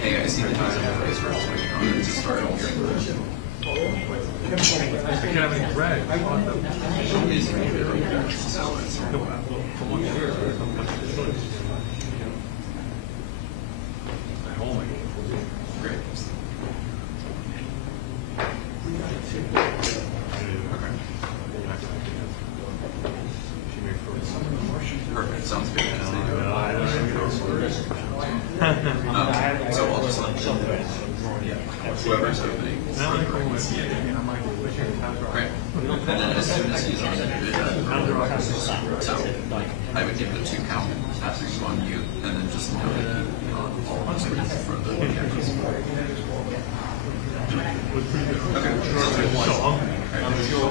Hey, I see the news on the race where it's waiting on it to start here. I can't have any drag on them. From one year, at home, Great. Perfect. Sounds good. So I'll just let whoever's opening. Great. And then as soon as he's on the bid, so I would give the 2 count after you on mute, and then just note all of them for the cameras. Okay. I'm sure.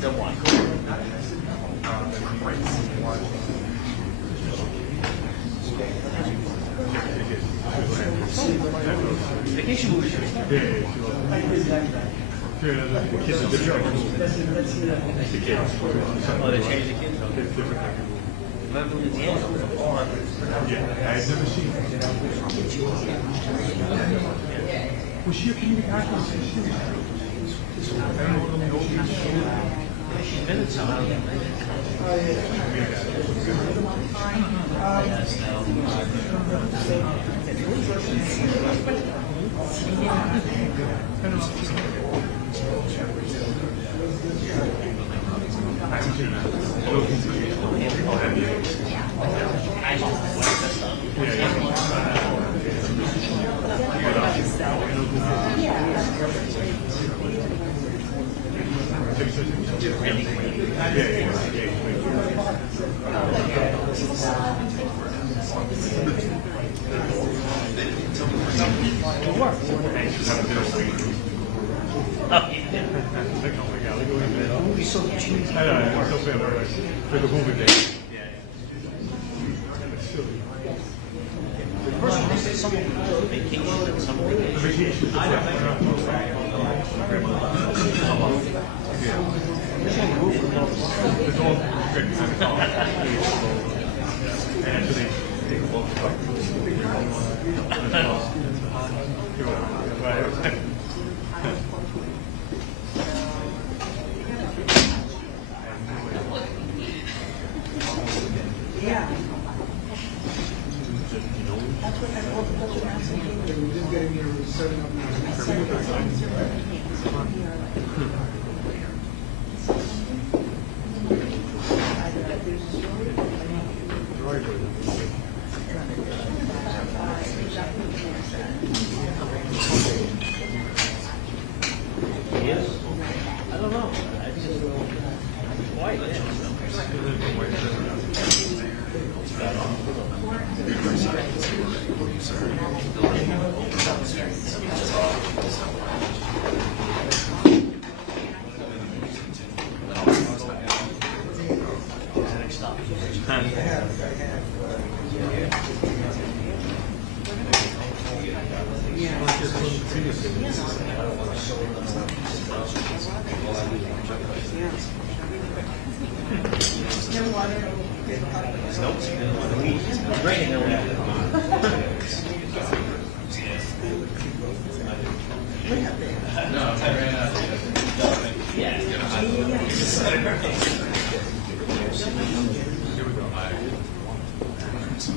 The one. Vacation movie. the kids are different. The kids. Oh, they changed the kids? Remember Louisiana? Yeah, I've never seen her. Was she a comedic actress? I don't know what the movie is. She's been in some.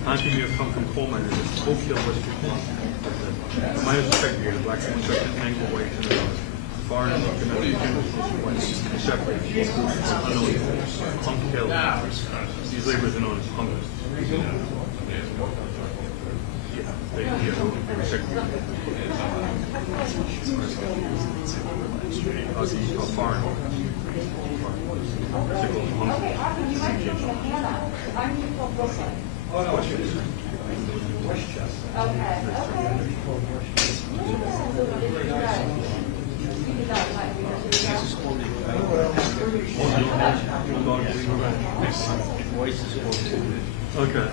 I think you have come from Coleman and it's Oakdale, West Virginia. Mine is a segregated, black and white, angle white to the far end of the separate. Punk Hill. These laborers are known as punkers. Yeah, they were segregated. The foreign. Okay.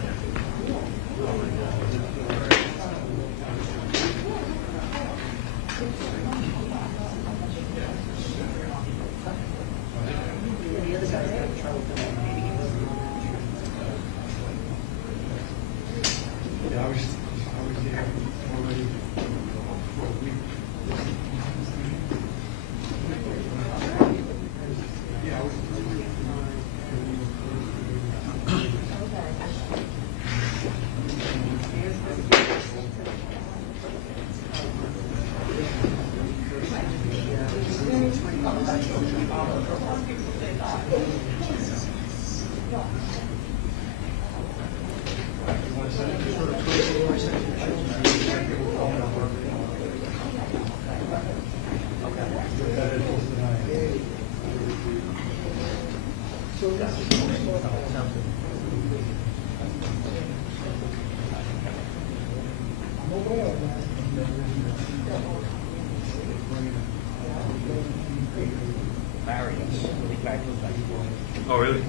Oh, really?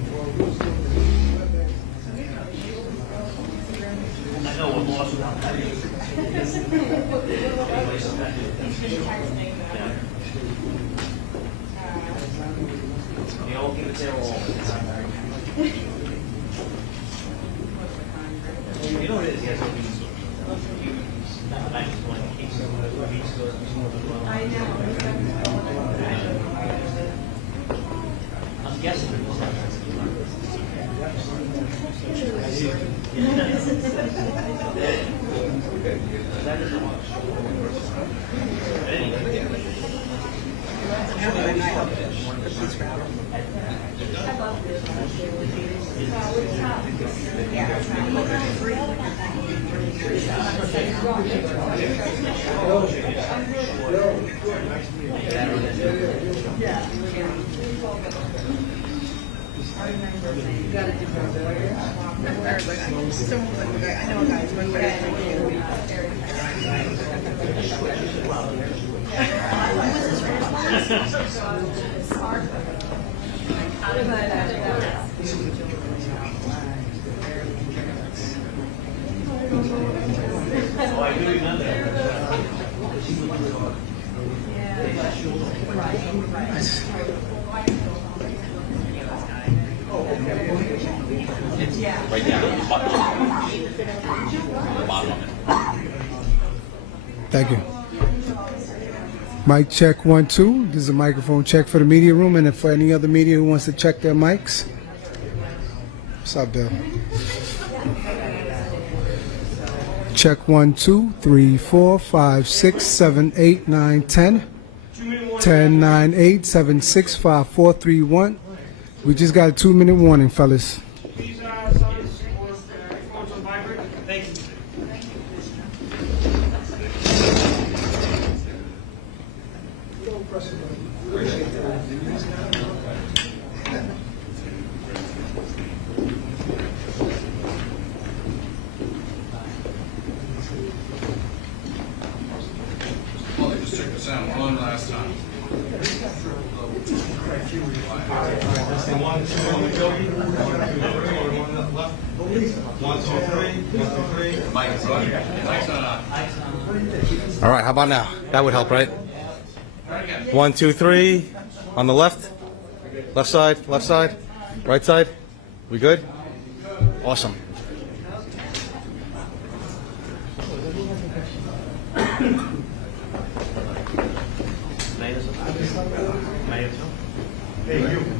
I know what laws are on that. They all give it their all. You know what it is, yes, I just want to keep some of the resources more than well. I know. I'm guessing it was Oh, I do remember that. Right down at the bottom of it. Thank you. Mic check 1 2. This is a microphone check for the media room, and if for any other media who wants to check their mics. What's up, Bill? Check 1 2 3 4 5 6 7 8 9 10 10 9 8 7 6 5 4 3 1. We just got a 2-minute warning, fellas. Please, silence or phones on vibrate. Thank you. Well, just check this out one last time. One, two on the Joey, 1, 2, 3, or one left. 1, 2, 3, 1, 2, 3. Mike's on. Mike's not on. All right, how about now? That would help, right? Try again. 1, 2, 3. On the left? Left side? Left side? Right side? We good? Awesome. Hey, you.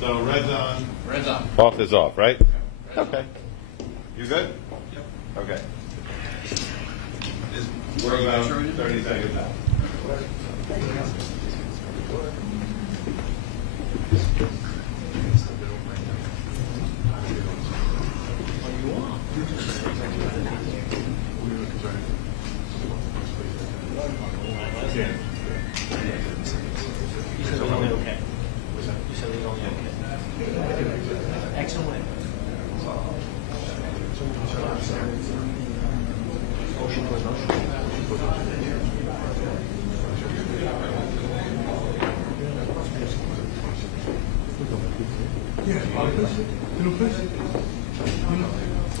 So red's on. Red's on. Off is off, right? Okay. You good? Yep. Okay. We're We're about about 30 seconds out. Excellent.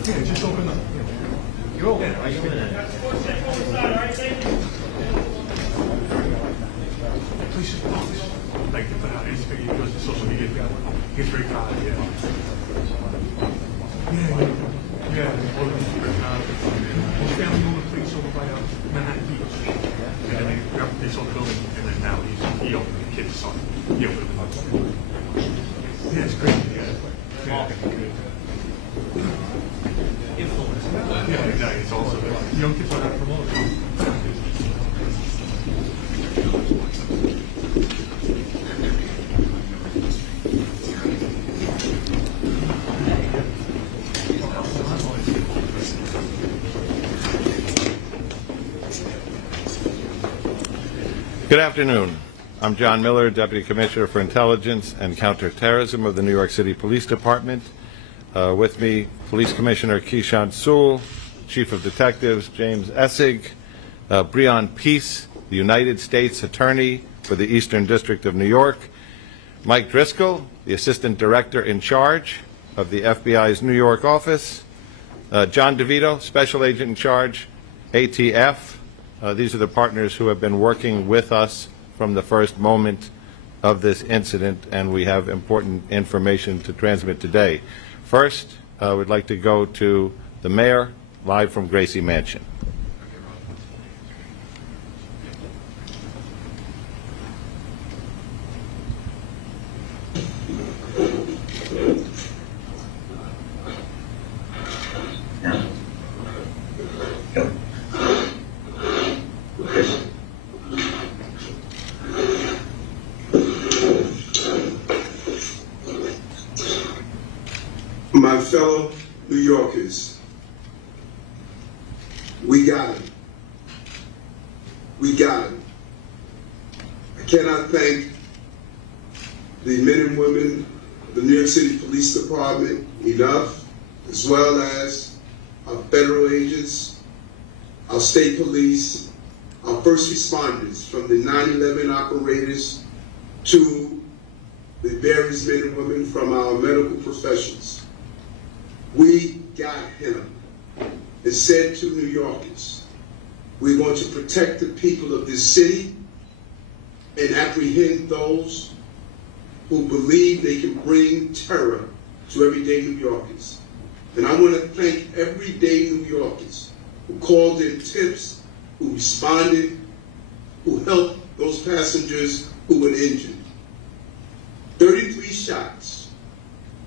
Yeah, just open up. You're open. Are you in it? Please, thank you for that. It's social media. It's very proud, yeah. Yeah. His family owned a place over by Manhattan Beach. And they sold the building, and then now he opened the kid's son. He opened the Yeah, it's great. Yeah. Influence. Yeah, exactly. It's also the young kids are not promoted. Good afternoon. I'm John Miller, Deputy Commissioner for Intelligence and Counterterrorism of the New York City Police Department. With me, Police Commissioner Keechant Sewell, Chief of Detectives James Essig, Breon Peace, the United States Attorney for the Eastern District of New York, Mike Driscoll, the Assistant Director in charge of the FBI's New York office, John DeVito, Special Agent in charge, ATF. These are the partners who have been working with us from the first moment of this incident, and we have important information to transmit today. First, we'd like to go to the mayor, live from Gracie Mansion. My fellow New Yorkers, we got him. We got him. I cannot thank the men and women of the New York City Police Department enough, as well as our federal agents, our state police, our first responders, from the 9/11 operators to the various men and women from our medical professions. We got him and said to New Yorkers, we're going to protect the people of this city and apprehend those who believe they can bring terror to everyday New Yorkers. And I want to thank everyday New Yorkers who called in tips, who responded, who helped those passengers who were injured. 33 shots,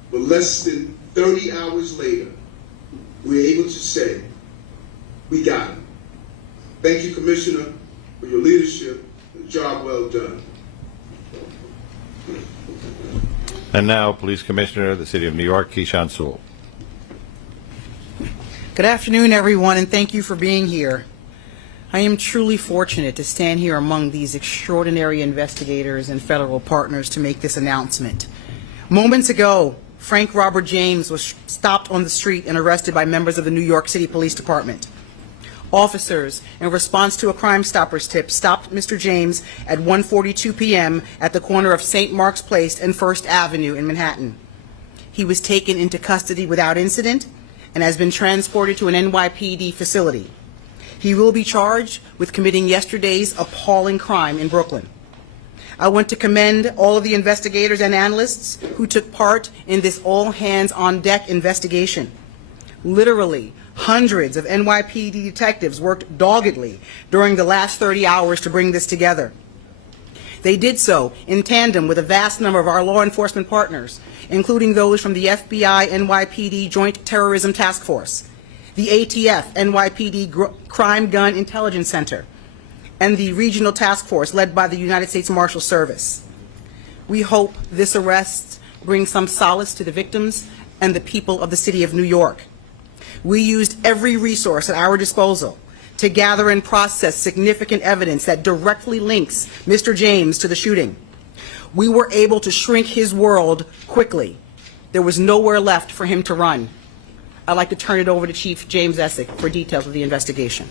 but less than 30 hours later, we're able to say, we got him. Thank you, Commissioner, for your leadership and job well done. And now, Police Commissioner of the City of New York, Keechant Sewell. Good afternoon, everyone, and thank you for being here. I am truly fortunate to stand here among these extraordinary investigators and federal partners to make this announcement. Moments ago, Frank Robert James was stopped on the street and arrested by members of the New York City Police Department. Officers, in response to a Crime Stoppers tip, stopped Mr. James at 1:42 p.m. at the corner of St. Mark's Place and First Avenue in Manhattan. He was taken into custody without incident and has been transported to an NYPD facility. He will be charged with committing yesterday's appalling crime in Brooklyn. I want to commend all of the investigators and analysts who took part in this all-hands-on-deck investigation. Literally, hundreds of NYPD detectives worked doggedly during the last 30 hours to bring this together. They did so in tandem with a vast number of our law enforcement partners, including those from the FBI NYPD Joint Terrorism Task Force, the ATF NYPD Crime Gun Intelligence Center, and the regional task force led by the United States Marshal Service. We hope this arrest brings some solace to the victims and the people of the city of New York. We used every resource at our disposal to gather and process significant evidence that directly links Mr. James to the shooting. We were able to shrink his world quickly. There was nowhere left for him to run. I'd like to turn it over to Chief James Essick for details of the investigation.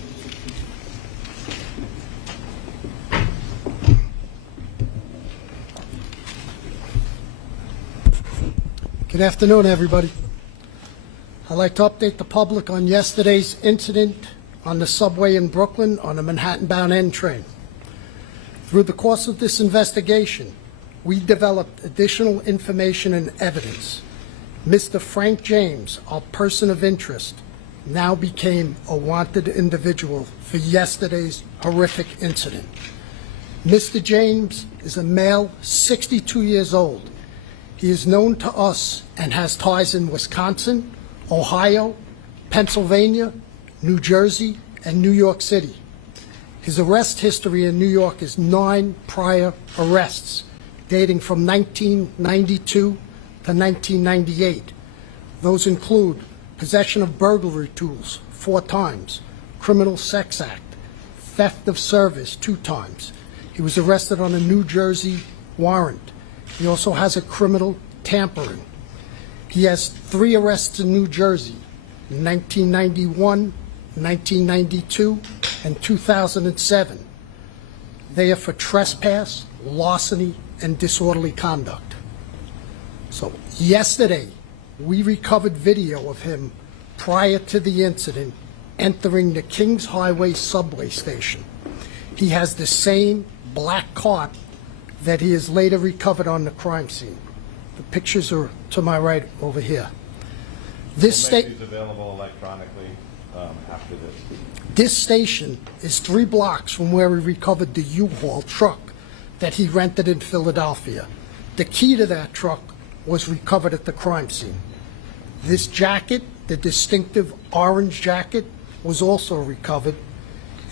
Good afternoon, everybody. I'd like to update the public on yesterday's incident on the subway in Brooklyn on the Manhattan-bound N train. Through the course of this investigation, we developed additional information and evidence. Mr. Frank James, our person of interest, now became a wanted individual for yesterday's horrific incident. Mr. James is a male, 62 years old. He is known to us and has ties in Wisconsin, Ohio, Pennsylvania, New Jersey, and New York City. His arrest history in New York is 9 prior arrests, dating from 1992 to 1998. Those include possession of burglary tools 4 times, criminal sex act, theft of service 2 times. He was arrested on a New Jersey warrant. He also has a criminal tampering. He has 3 arrests in New Jersey, in 1991, 1992, and 2007. They are for trespass, larceny, and disorderly conduct. So yesterday, we recovered video of him prior to the incident entering the Kings Highway subway station. He has the same black cart that he has later recovered on the crime scene. The pictures are to my right over here. This We'll make these available electronically after this. This station is 3 blocks from where we recovered the U-Haul truck that he rented in Philadelphia. The key to that truck was recovered at the crime scene. This jacket, the distinctive orange jacket, was also recovered,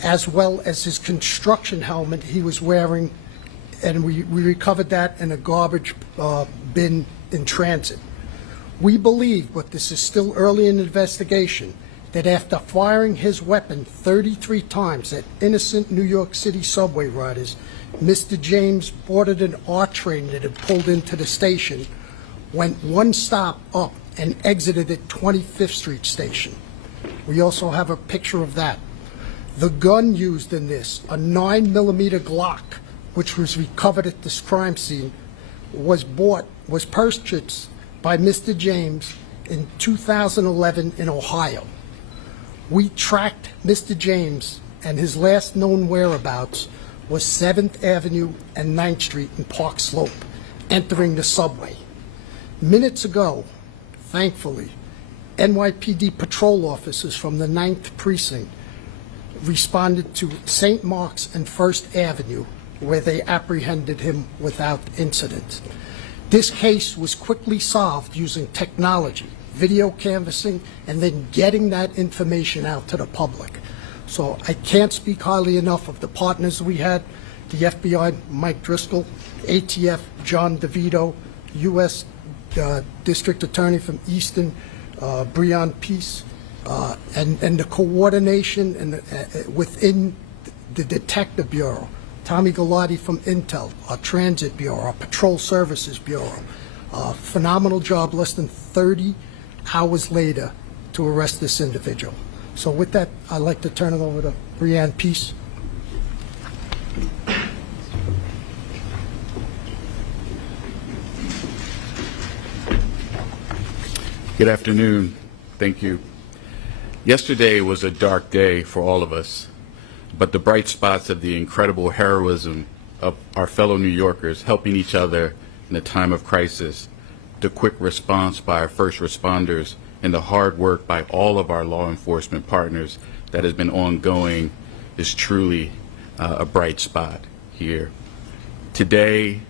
as well as his construction helmet he was wearing, and we recovered that in a garbage bin in transit. We believe, but this is still early in the investigation, that after firing his weapon 33 times at innocent New York City subway riders, Mr. James boarded an R train that had pulled into the station, went 1 stop up, and exited at 25th Street Station. We also have a picture of that. The gun used in this, a 9mm Glock, which was recovered at this crime scene, was purchased by Mr. James in 2011 in Ohio. We tracked Mr. James, and his last known whereabouts was 7th Avenue and 9th Street in Park Slope, entering the subway. Minutes ago, thankfully, NYPD patrol officers from the 9th Precinct responded to St. Mark's and 1st Avenue, where they apprehended him without incident. This case was quickly solved using technology, video canvassing, and then getting that information out to the public. So I can't speak highly enough of the partners we had, the FBI, Mike Driscoll, ATF, John DeVito, U.S. District Attorney from Easton, Breon Peace, and the coordination within the Detective Bureau, Tommy Galati from Intel, our Transit Bureau, our Patrol Services Bureau. Phenomenal job, less than 30 hours later to arrest this individual. So with that, I'd like to turn it over to Breon Peace. Good afternoon. Thank you. Yesterday was a dark day for all of us, but the bright spots of the incredible heroism of our fellow New Yorkers helping each other in a time of crisis, the quick response by our first responders, and the hard work by all of our law enforcement partners that has been ongoing is truly a bright spot here. Today,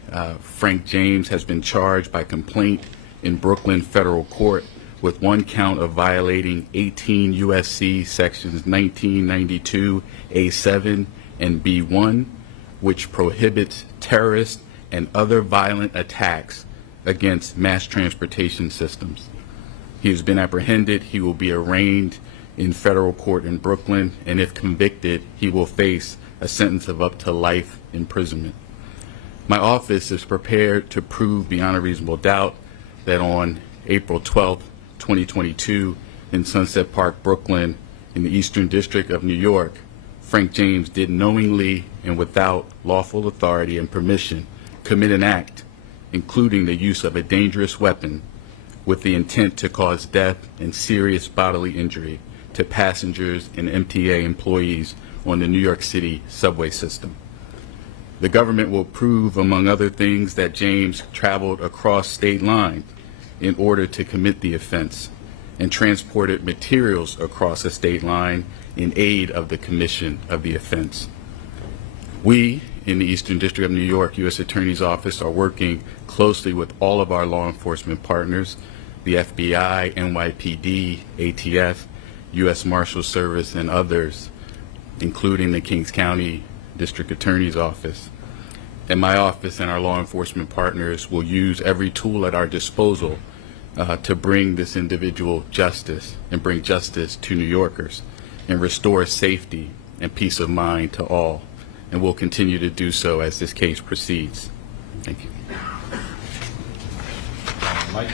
Frank James has been charged by complaint in Brooklyn Federal Court with one count of violating 18 U.S.C. sections 1992 A7 and B1, which prohibits terrorist and other violent attacks against mass transportation systems. He has been apprehended. He will be arraigned in federal court in Brooklyn, and if convicted, he will face a sentence of up to life imprisonment. My office is prepared to prove beyond a reasonable doubt that on April 12, 2022, in Sunset Park, Brooklyn, in the Eastern District of New York, Frank James did knowingly and without lawful authority and permission commit an act, including the use of a dangerous weapon, with the intent to cause death and serious bodily injury to passengers and MTA employees on the New York City subway system. The government will prove, among other things, that James traveled across state lines in order to commit the offense and transported materials across a state line in aid of the commission of the offense. We, in the Eastern District of New York U.S. Attorney's Office, are working closely with all of our law enforcement partners, the FBI, NYPD, ATF, U.S. Marshals Service, and others, including the Kings County District Attorney's Office. And my office and our law enforcement partners will use every tool at our disposal to bring this individual justice and bring justice to New Yorkers and restore safety and peace of mind to all. And we'll continue to do so as this case proceeds. Thank you. Mike?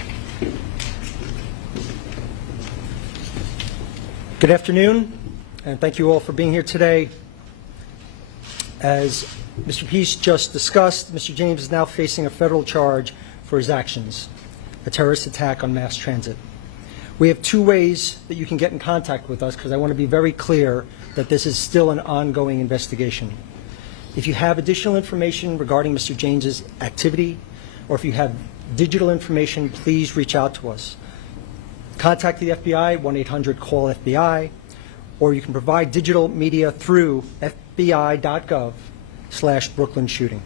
Good afternoon, and thank you all for being here today. As Mr. Peace just discussed, Mr. James is now facing a federal charge for his actions, a terrorist attack on mass transit. We have two ways that you can get in contact with us, because I want to be very clear that this is still an ongoing investigation. If you have additional information regarding Mr. James's activity, or if you have digital information, please reach out to us. Contact the FBI, 1-800-CALL-FBI, or you can provide digital media through fbi.gov/Brooklyn shooting.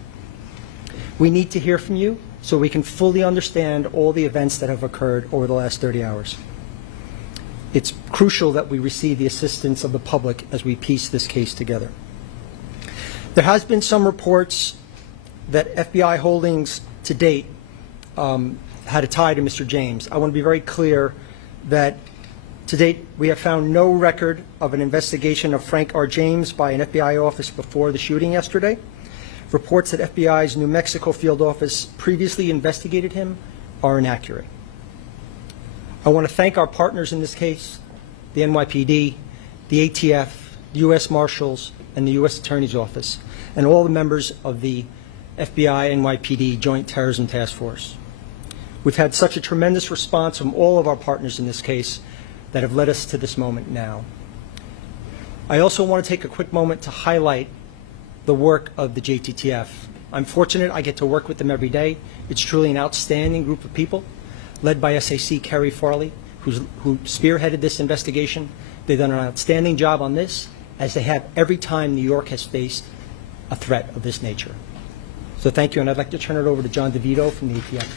We need to hear from you so we can fully understand all the events that have occurred over the last 30 hours. It's crucial that we receive the assistance of the public as we piece this case together. There has been some reports that FBI holdings to date had a tie to Mr. James. I want to be very clear that to date we have found no record of an investigation of Frank R. James by an FBI office before the shooting yesterday. Reports that FBI's New Mexico field office previously investigated him are inaccurate. I want to thank our partners in this case, the NYPD, the ATF, the U.S. Marshals, and the U.S. Attorney's Office, and all the members of the FBI NYPD Joint Terrorism Task Force. We've had such a tremendous response from all of our partners in this case that have led us to this moment now. I also want to take a quick moment to highlight the work of the JTTF. I'm fortunate I get to work with them every day. It's truly an outstanding group of people, led by SAC Kerry Farley, who spearheaded this investigation. They've done an outstanding job on this, as they have every time New York has faced a threat of this nature. So thank you, and I'd like to turn it over to John DeVito from the ATF.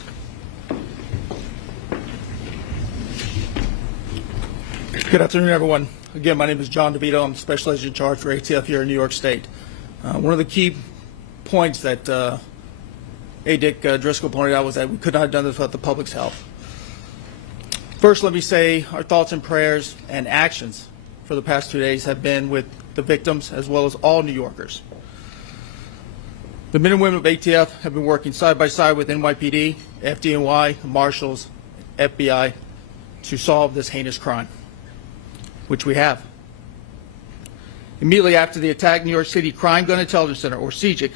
Good afternoon, everyone. Again, my name is John DeVito. I'm Special Agent in Charge for ATF here in New York State. One of the key points that A. Dick Driscoll pointed out was that we could not have done this without the public's help. First, let me say our thoughts and prayers and actions for the past 2 days have been with the victims as well as all New Yorkers. The men and women of ATF have been working side by side with NYPD, FDNY, Marshals, FBI to solve this heinous crime, which we have. Immediately after the attack, New York City Crime Gun Intelligence Center, or CJIC,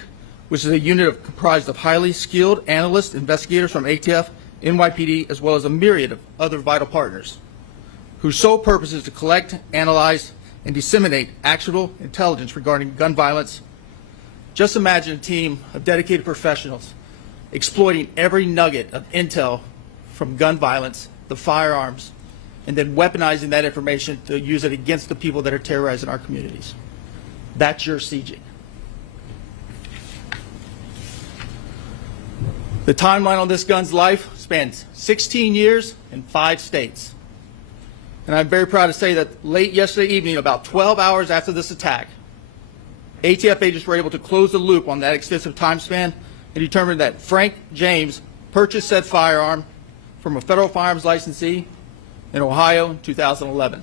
which is a unit comprised of highly skilled analysts, investigators from ATF, NYPD, as well as a myriad of other vital partners, whose sole purpose is to collect, analyze, and disseminate actionable intelligence regarding gun violence. Just imagine a team of dedicated professionals exploiting every nugget of intel from gun violence, the firearms, and then weaponizing that information to use it against the people that are terrorizing our communities. That's your CJIC. The timeline on this gun's life spans 16 years and 5 states. And I'm very proud to say that late yesterday evening, about 12 hours after this attack, ATF agents were able to close the loop on that extensive time span and determined that Frank James purchased said firearm from a federal firearms licensee in Ohio in 2011.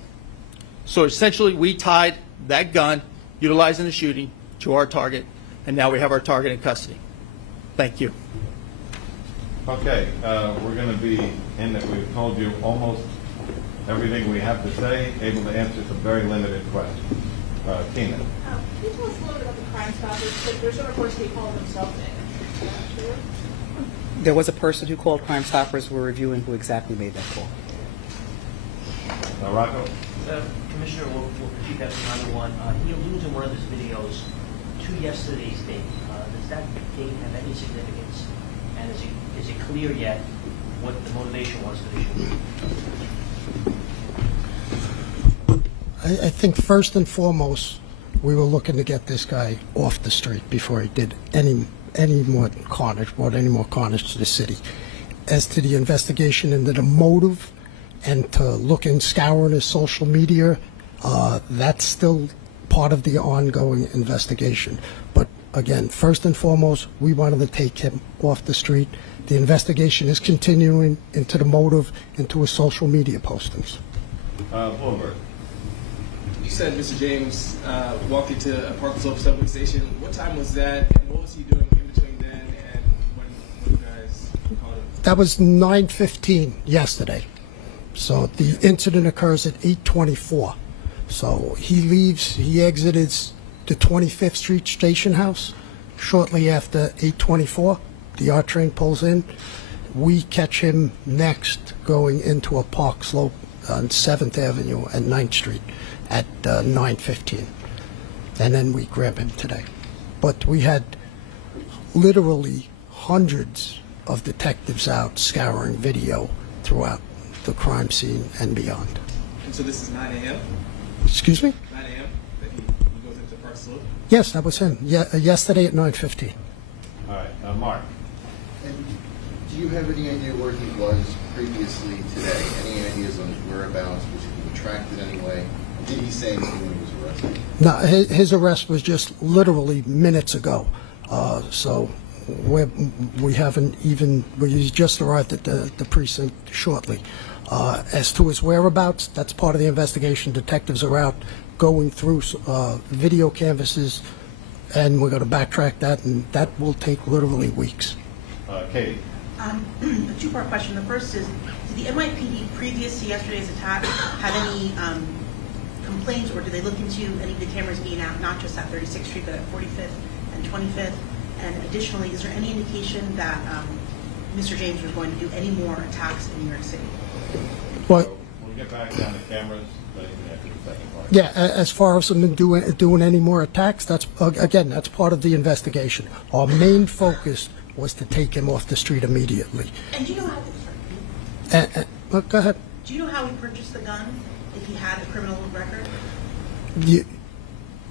So essentially, we tied that gun, utilized in the shooting, to our target, and now we have our target in custody. Thank you. Okay, we're going to be in that we've told you almost everything we have to say, able to answer some very limited questions. Tina. Can you tell us a little bit about the Crime Stoppers? There's a report they call themselves in. Is that true? There was a person who called Crime Stoppers. We're reviewing who exactly made that call. Rocco? Commissioner, we'll repeat that from another one. He alludes in one of his videos to yesterday's date. Does that date have any significance? And is it clear yet what the motivation was for the shooting? I think first and foremost, we were looking to get this guy off the street before he did any more carnage, brought any more carnage to the city. As to the investigation into the motive and to look and scour his social media, that's still part of the ongoing investigation. But again, first and foremost, we wanted to take him off the street. The investigation is continuing into the motive, into his social media postings. Bloomberg. You said Mr. James walked into a Park Slope subway station. What time was that, and what was he doing in between then and when you guys called him? That was 9:15 yesterday. So the incident occurs at 8:24. So he exited the 25th Street Station House shortly after 8:24. The R train pulls in. We catch him next going into a Park Slope on 7th Avenue and 9th Street at 9:15. And then we grab him today. But we had literally hundreds of detectives out scouring video throughout the crime scene and beyond. And so this is 9 a.m.? Excuse me? 9 a.m. that he goes into Park Slope? Yes, that was him. Yesterday at 9:15. All right, Mark. And do you have any idea where he was previously today? Any ideas on his whereabouts? Was he tracked in any way? Did he say anything when he was arrested? No, his arrest was just literally minutes ago. So we haven't even, he's just arrived at the precinct shortly. As to his whereabouts, that's part of the investigation. Detectives are out going through video canvases, and we're going to backtrack that, and that will take literally weeks. Katie. A two-part question. The first is, did the NYPD previous to yesterday's attack have any complaints, or did they look into any of the cameras being out, not just at 36th Street, but at 45th and 25th? And additionally, is there any indication that Mr. James was going to do any more attacks in New York City? Well, we'll get back down to cameras, but after the second part. Yeah, as far as them doing any more attacks, that's again, that's part of the investigation. Our main focus was to take him off the street immediately. And do you know how? Go ahead. Do you know how he purchased the gun? If he had a criminal record?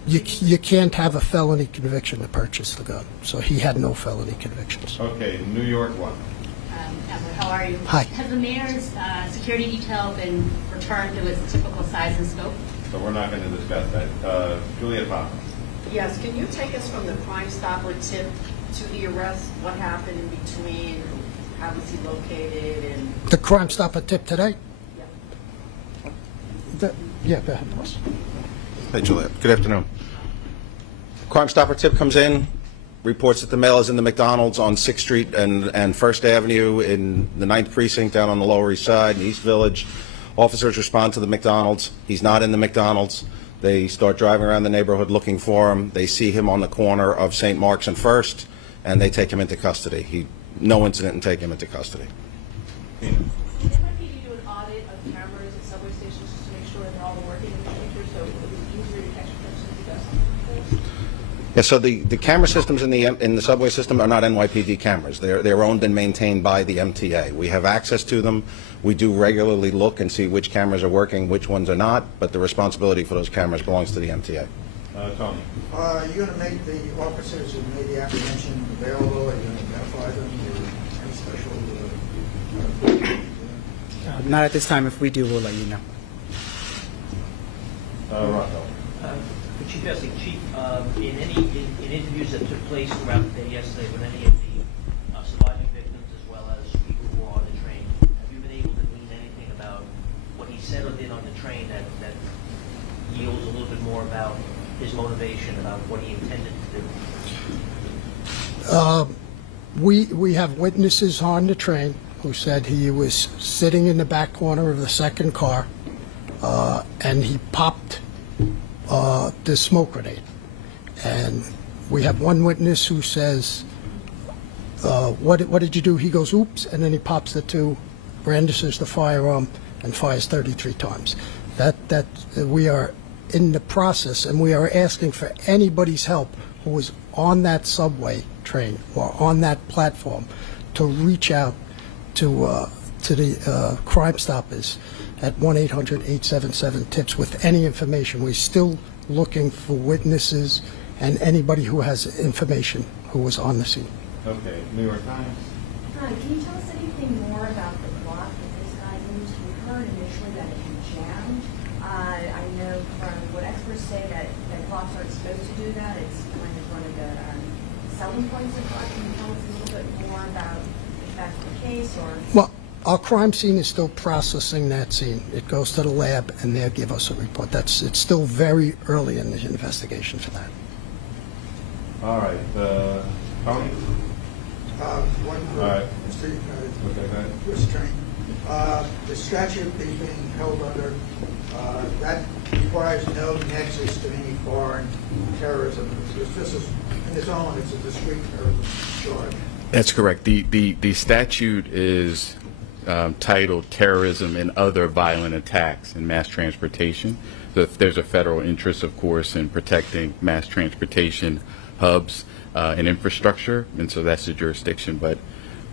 You can't have a felony conviction to purchase the gun, so he had no felony convictions. Okay, New York one. Emily, how are you? Hi. Has the mayor's security detail been returned to its typical size and scope? So we're not going to discuss that. Juliet Papa. Yes, can you take us from the Crime Stopper tip to the arrest? What happened in between? How was he located? And The Crime Stopper tip today? Yeah, go ahead, boss. Hey, Juliet. Good afternoon. Crime Stopper tip comes in, reports that the male is in the McDonald's on 6th Street and 1st Avenue in the 9th Precinct down on the Lower East Side in East Village. Officers respond to the McDonald's. He's not in the McDonald's. They start driving around the neighborhood looking for him. They see him on the corner of St. Mark's and 1st, and they take him into custody. No incident and take him into custody. did NYPD do an audit of cameras at subway stations just to make sure they're all working in the future, so it was easier to catch a person if he does something like this? Yeah, so the camera systems in the subway system are not NYPD cameras. They're owned and maintained by the MTA. We have access to them. We do regularly look and see which cameras are working, which ones are not, but the responsibility for those cameras belongs to the MTA. Tony. Are you going to make the officers who made the apprehension available? Are you going to identify them? Or any special? Not at this time. If we do, we'll let you know. Rocco. For Chief Justice, Chief, in interviews that took place throughout the day yesterday with any of the surviving victims as well as people who were on the train, have you been able to glean anything about what he said or did on the train that yields a little bit more about his motivation, about what he intended to do? We have witnesses on the train who said he was sitting in the back corner of the second car, and he popped the smoke grenade. And we have one witness who says, what did you do? He goes, oops, and then he pops the two, brandishes the firearm, and fires 33 times. That we are in the process, and we are asking for anybody's help who was on that subway train or on that platform to reach out to the Crime Stoppers at 1-800-877-TIPS with any information. We're still looking for witnesses and anybody who has information who was on the scene. Okay, New York Times. Hi, can you tell us anything more about the block that this guy used? We heard initially that it had jammed. I know from what experts say that blocks aren't supposed to do that. It's kind of one of the selling points of block. Can you tell us a little bit more about if that's the case or? Well, our crime scene is still processing that scene. It goes to the lab, and they'll give us a report. It's still very early in the investigation for that. All right, Tony? One for All right. Mr. Okay, go ahead. U.S. Attorney. The statute that he's being held under, that requires no nexus to any foreign terrorism. This is, in its own, it's a discrete charge. That's correct. The statute is titled Terrorism and Other Violent Attacks in Mass Transportation. So there's a federal interest, of course, in protecting mass transportation hubs and infrastructure, and so that's the jurisdiction. But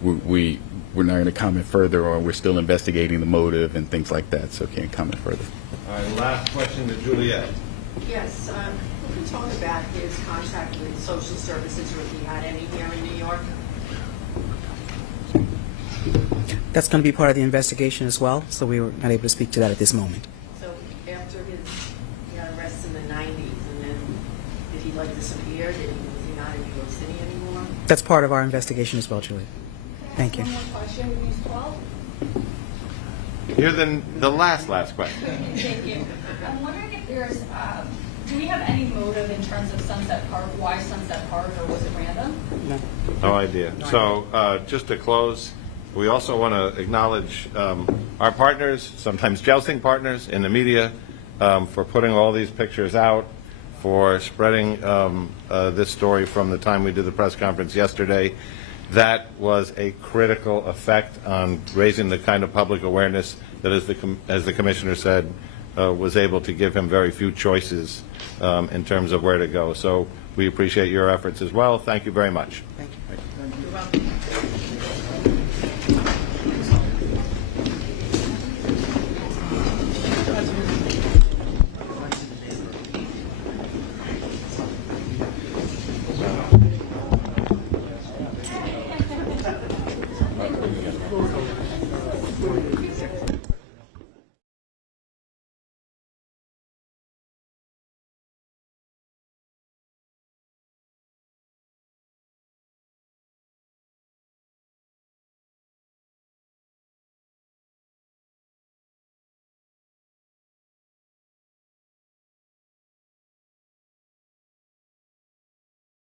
we're not going to comment further, or we're still investigating the motive and things like that, so can't comment further. All right, last question to Juliet. Yes, we can talk about his contact with social services, or if he had any here in New York. That's going to be part of the investigation as well, so we were not able to speak to that at this moment. So after he got arrested in the 90s, and then did he like disappear? Was he not in New York City anymore? That's part of our investigation as well, Julie. Thank you. One more question, these 12. You're the last question. Thank you. I'm wondering if there's, do we have any motive in terms of Sunset Park? Why Sunset Park, or was it random? No idea. So just to close, we also want to acknowledge our partners, sometimes jousting partners in the media, for putting all these pictures out, for spreading this story from the time we did the press conference yesterday. That was a critical effect on raising the kind of public awareness that, as the Commissioner said, was able to give him very few choices in terms of where to go. So we appreciate your efforts as well. Thank you very much. Thank you. You're welcome.